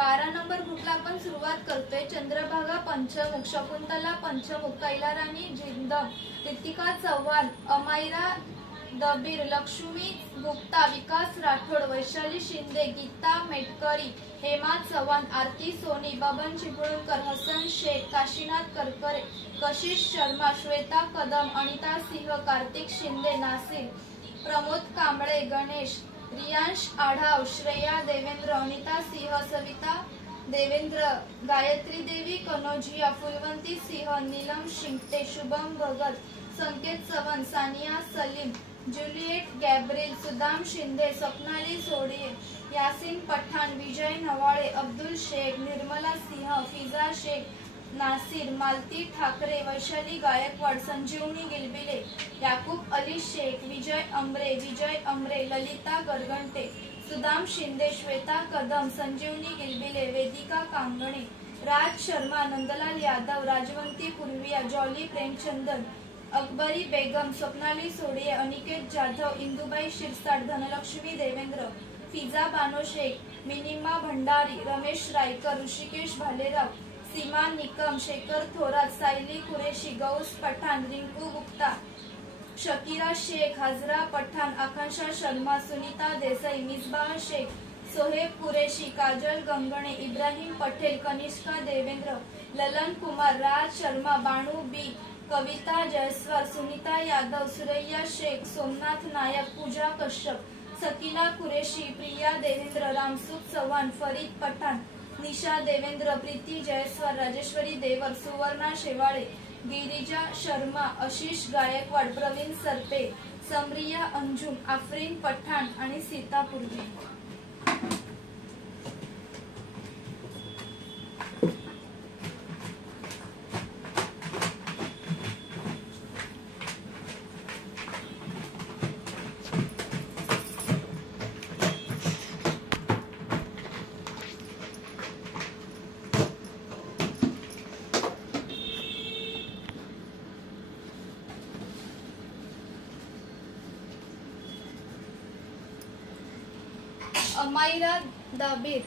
12 number ग्रुपला आपण सुरुवात करतोय। चंद्रभागा पंचमुख, शकुंतला पंचमुख, कैलाराणी जिंदम, रितिका चव्हाण, अमायरा दबीर, लक्ष्मी गुप्ता, विकास राठोड, वैशाली शिंदे, गीता मेटकरी, हेमा चव्हाण, आरती सोनी, बबन चिपळूणकर, हसन शेख, काशीनाथ करकरे, कशिश शर्मा, श्वेता कदम, अनिता सिंह, कार्तिक शिंदे, नासिर, प्रमोद कांबळे, गणेश, रियांश आढाव, श्रेया देवेंद्र, अनिता सिंह, सविता देवेंद्र, गायत्री देवी कनोजिया, फुलवंती सिंह, नीलम शिंगटे, शुभम भगत, संकेत चव्हाण, सानिया सलीम, ज्युलिएट गॅब्रिल, सुदाम शिंदे, स्वप्नाली सोडिये, यासिन पठाण, विजय नवाळे, अब्दुल शेख, निर्मला सिंह, फिजा शेख, नासिर, मालती ठाकरे, वैशाली गायकवाड, संजीवनी गिलबिले, याकूब अली शेख, विजय अमरे, ललिता गरगंटे, सुदाम शिंदे, श्वेता कदम, संजीवनी गिलबिले, वेदिका कांगणे, राज शर्मा, नंदलाल यादव, राजवंती पूर्विया, जॉली प्रेमचंदन, अकबरी बेगम, स्वप्नाली सोडिये, अनिकेत जाधव, इंदुबाई शिरसाट, धनलक्ष्मी देवेंद्र, फिजा बानो शेख, मिनिमा भंडारी, रमेश रायकर, ऋषिकेश भालेराव, सीमा निकम, शेखर थोरात, सायली कुरेशी, गौस पठाण, रिंकू गुप्ता, शकीरा शेख, हाजरा पठाण, आकांक्षा शर्मा, सुनीता देसाई, मिसबाह शेख, सोहेब कुरेशी, काजल गंगणे, इब्राहिम पटेल, कनिष्का देवेंद्र, ललन कुमार, राज शर्मा, बाणू बी, कविता जयस्वाल, सुनीता यादव, सुरैया शेख, सोमनाथ नायक, पूजा कश्यप, सकीना कुरेशी, प्रिया देवेंद्र, रामसुख चव्हाण, फरीद पठाण, निशा देवेंद्र, प्रीती जयस्वाल, राजेश्वरी देवर, सुवर्णा शेवाळे, गिरिजा शर्मा, आशिष गायकवाड, प्रवीण सरपे, समरिया अंजुम, आफरीन पठाण आणि सीता पूर्वी। अमायरा दबीर,